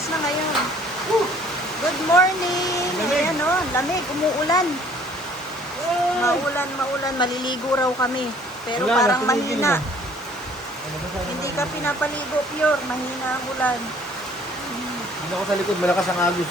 lumakas na ngayon. Good morning! Ayan o, lamig, umuulan. Maulan, maliligo raw kami. Pero Wala, parang tumigil mahina. na. Hindi ka pinapaligo, pure. Mahina ang ulan. Hindi ako sa likod, malakas ang agos.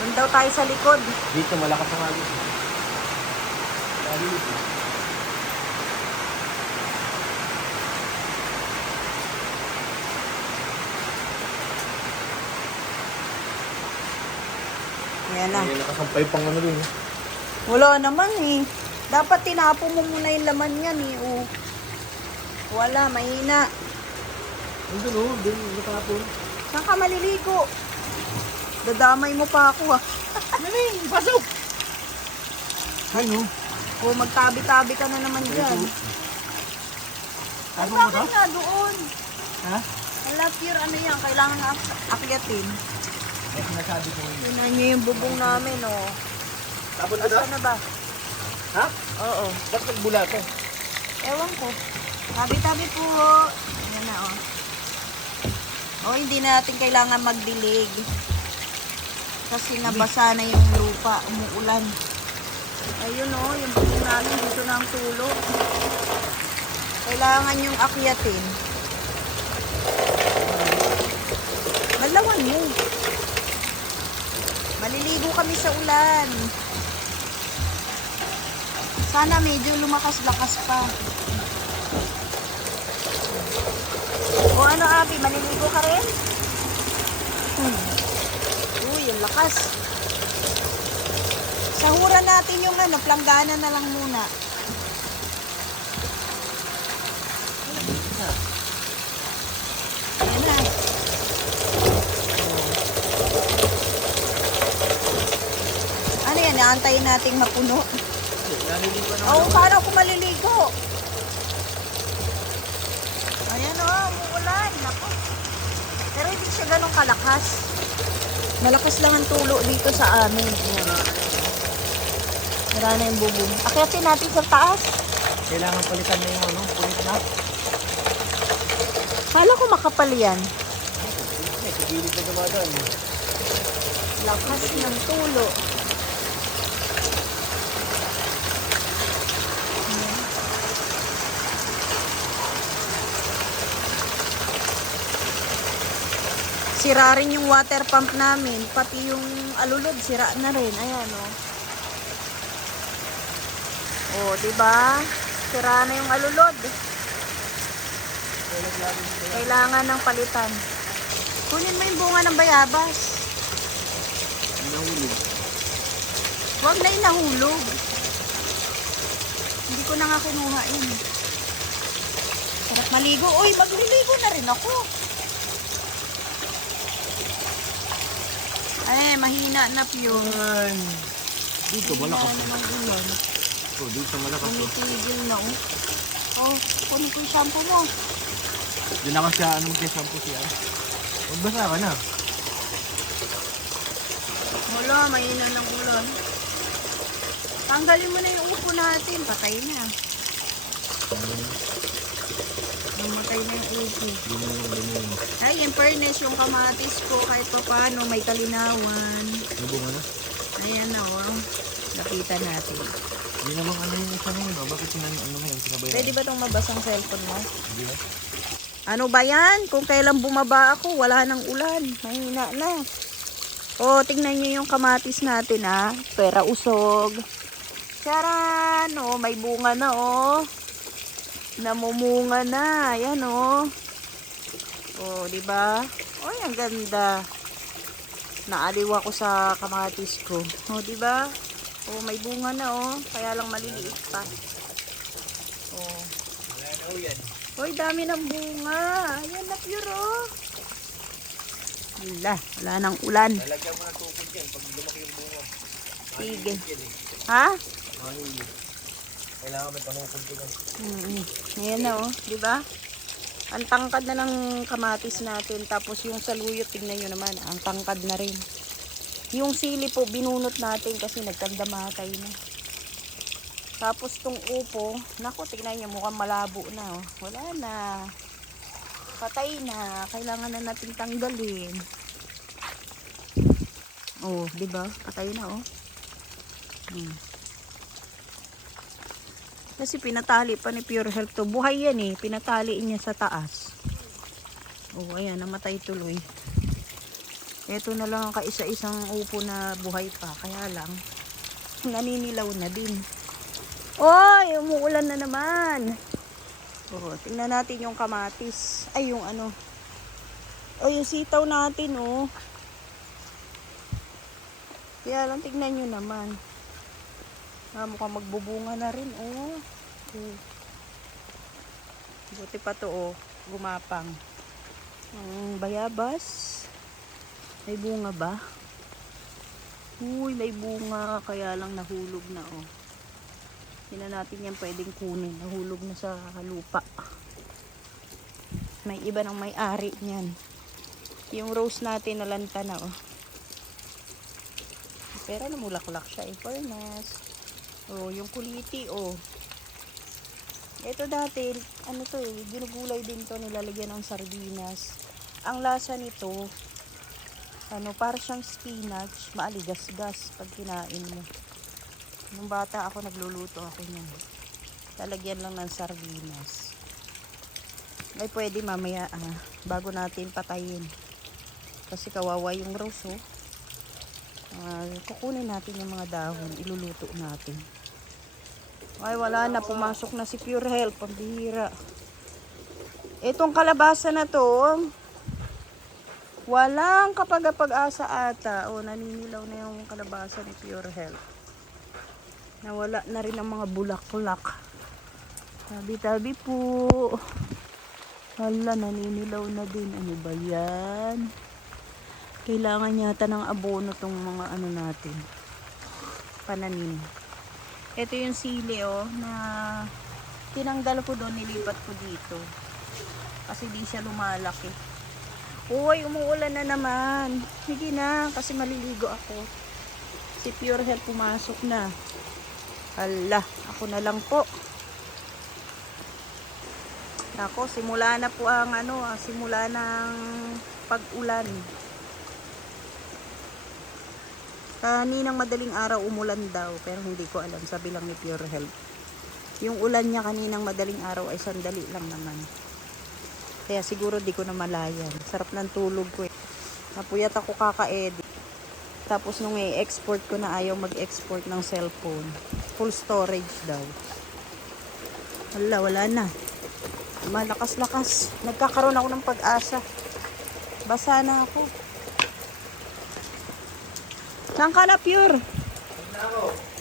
Doon daw tayo sa likod. Dito, malakas ang agos. Ayan na. May nakasampay pang ano dun. Wala naman eh. Dapat tinapo mo muna yung laman yan eh. Oh. Wala, mahina. Andun o, dun nakapon. Saan ka maliligo? Dadamay mo pa ako ah. Maling, pasok! Ano? O magtabi-tabi ka na naman dyan. Ay, Pasok mo bakit to? na doon? Ha? I love your ano yan. Kailangan na akyatin. Ay, sinasabi ko yun. Tingnan niyo yung bubong namin oh. Tapon mo na? Asa na ba? Ha? Oo. Ba't nagbula to? Ewan ko. Tabi-tabi po. Ayan na oh. Oh, hindi natin kailangan magdilig. Kasi nabasa na yung lupa. Umuulan. Ayun oh, yung bubong namin dito na ang tulo. Kailangan yung akyatin. Malawan mo. Maliligo kami sa ulan. Sana medyo lumakas-lakas pa. O ano, Abi? Maliligo ka rin? Uy, yung lakas. Sahuran natin yung ano, planggana na lang muna. Ayan na. Ano yan? Naantayin nating mapuno. Naliligo na. Oo, paano ako maliligo? Ayan o, umuulan. Naku. Pero hindi siya ganun kalakas. Malakas lang ang tulo dito sa amin. Ayan. Wala na yung bubong. Akyatin natin sa taas. Kailangan palitan na yung ano, pulit na. Kala ko makapal yan. Ay, sa gilid na dumadaan. Lakas ng tulo. Sira rin yung water pump namin. Pati yung alulod, sira na rin. Ayan, o. O, diba? Sira na yung alulod. Kailangan ng palitan. Kunin mo yung bunga ng bayabas. Nahulog. Huwag na yung nahulog. Hindi ko na nga kinuha yun. Sarap maligo. Uy, magliligo na rin ako. Ay, mahina na pure. Ay, dito malakas. Mahina na ng ulan. Oh, dito malakas. Tumitigil na oh. Oh, kunin ko yung shampoo mo. Doon ako siya, ano magka-shampoo siya. Magbasa ka na. Wala, mahina ng ulan. Tanggalin mo na yung upo natin. Patay na. Namatay na yung upo. Ay, in fairness, yung kamatis ko kahit pa paano may kalinawan. Nabunga na? Ayan na oh. Lapitan natin. Hindi naman ano yung isa na yun. Bakit ano na yun? Sinabayan? Pwede ba itong mabasang cellphone mo? Hindi ba? Ano ba yan? Kung kailan bumaba ako, wala nang ulan. Mahina na. O, tingnan nyo yung kamatis natin ha. Pera usog. Charan! O, may bunga na o. Namumunga na. Ayan o. O, diba? O, ang ganda. Naaliw ako sa kamatis ko. O, diba? O, may bunga na o. Kaya lang maliliit pa. O. Wala na ho yan. Hoy, dami ng bunga. Ayan na pure oh. Wala nang ulan. Lalagyan mo na tukod yan pag lumaki yung bunga. Sige. Ha? Mahuli. Kailangan may panukod ko lang. Ayan na oh, di ba? Ang tangkad na ng kamatis natin. Tapos yung saluyot, tingnan nyo naman, ang tangkad na rin. Yung sili po, binunot natin kasi nagkandamatay na. Tapos tong upo, naku, tingnan nyo, mukhang malabo na oh. Wala na. Patay na. Kailangan na natin tanggalin. Oh, di ba? Patay na, oh. Kasi pinatali pa ni Pure Health to. Buhay yan eh. Pinatali niya sa taas. Oh, ayan. Namatay tuloy. Ito na lang ang kaisa-isang upo na buhay pa. Kaya lang, naninilaw na din. Oy, umuulan na naman. Oh, tingnan natin yung kamatis. Ay, yung ano. Oh, yung sitaw natin, oh. Kaya lang, tignan nyo naman. Mukhang magbubunga na rin, oh. Buti pa to, oh. Gumapang. Ang bayabas. May bunga ba? Uy, may bunga. Kaya lang nahulog na, oh. Hindi na natin yan pwedeng kunin. Nahulog na sa lupa. May iba ng may-ari niyan. Yung rose natin nalanta na, oh. Pero namulaklak siya, eh. Fairness. Oh, yung kuliti, oh. Ito dati, ano to eh, ginugulay din to, nilalagyan ng sardinas. Ang lasa nito, ano, para siyang spinach, maaligas-gas pag kinain mo. Nung bata ako, nagluluto ako niyan. Lalagyan lang ng sardinas. Ay, pwede mamaya, bago natin patayin. Kasi kawawa yung rose, oh. Kukunin natin yung mga dahon, iluluto natin. Ay, wala na. Pumasok na si Pure Health. Pambihira. Itong kalabasa na to, walang kapag-asa ata. O, naninilaw na yung kalabasa ni Pure Health. Nawala na rin ang mga bulaklak. Tabi-tabi po. Hala, naninilaw na din. Ano ba yan? Kailangan yata ng abono tong mga ano natin. Pananim. Ito yung sili, oh, na tinanggal ko doon, nilipat ko dito. Kasi di siya lumalaki. Uy, umuulan na naman. Sige na, kasi maliligo ako. Si Pure Health pumasok na. Hala, ako na lang po. Ako, simula na po ang ano, simula ng pag-ulan. Kaninang madaling araw umulan daw, pero hindi ko alam, sabi lang ni Pure Health. Yung ulan niya kaninang madaling araw ay sandali lang naman. Kaya siguro di ko na malayan. Sarap ng tulog ko eh. Napuyat ako kaka-edit. Tapos nung i-export ko na, ayaw mag-export ng cellphone. Full storage daw. Wala na. Malakas-lakas. Nagkakaroon ako ng pag-asa. Basa na ako. Saan ka na, Pure?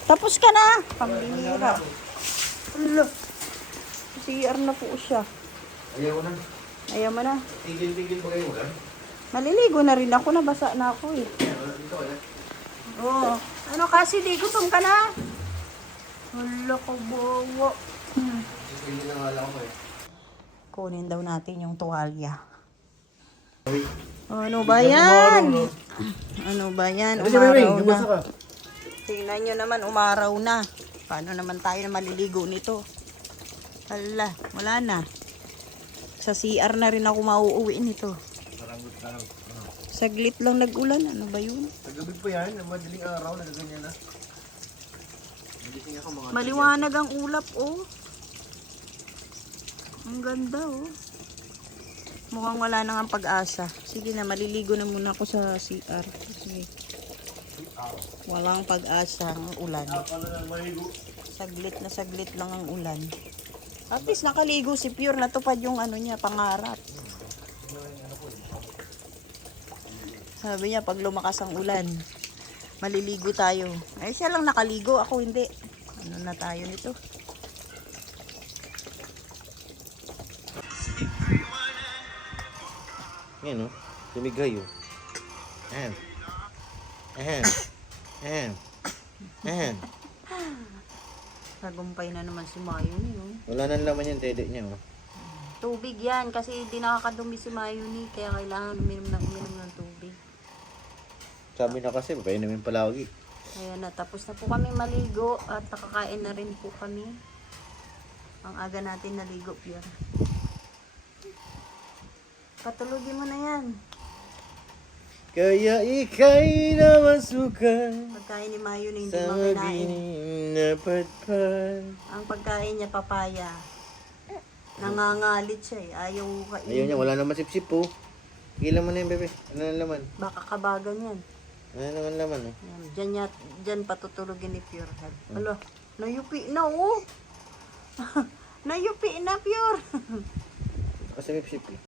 Tapos ka na. Pambihira. Hala. CR na po siya. Ayaw ko na. Ayaw mo na. Tigil-tigil pa kayo ulan. Maliligo na rin ako. Nabasa na ako eh. Dito ka na. Oo. Ano kasi, di gutom ka na? Hala ka, bawa. Tigil na nga lang ako eh. Kunin daw natin yung tuwalya. Ano ba yan? Ano ba yan? Umaraw na. Tingnan nyo naman, umaraw na. Paano naman tayo na maliligo nito? Hala, wala na. Sa CR na rin ako mauuwi nito. Saglit lang nag-ulan. Ano ba yun? Tagabig pa yan. Madaling araw. Nagaganyan na. Nagising ako mga... Maliwanag ang ulap, oh. Ang ganda, oh. Mukhang wala na ang pag-asa. Sige na, maliligo na muna ako sa CR. Sige. Walang pag-asa ang ulan. Saglit lang ang ulan. At least nakaligo si Pure. Natupad yung ano niya, pangarap. Sabi niya, pag lumakas ang ulan, maliligo tayo. Ay, siya lang nakaligo. Ako hindi. Ano na tayo nito? Yan o. Lumigay o. Ahem. Ahem. Ahem. Ahem. Nagumpay na naman si Mayuni, oh. Wala nang laman yung tede niya o. Tubig yan kasi hindi nakakadumi si Mayuni. Kaya kailangan uminom ng tubig. Sabi na kasi, papainumin palagi. Ayan na, tapos na po kami maligo at nakakain na rin po kami. Ang aga natin naligo, Pure. Patulugin mo na yan. Kaya ika'y namasukan Pagkain ni Mayo na hindi sa makinain. mabing napadpad. Ang pagkain niya, papaya. Nangangalit siya eh. Ayaw kainin. Ayaw niya, wala naman sip-sip po. Gilan mo na yung bebe. Ano ang laman? Baka kabagan yan. Ano naman laman oh? Yan, dyan patutulugin ni Pure Health. Alo, nayupi na oh. Nayupi na Pure. Kasi may sip eh.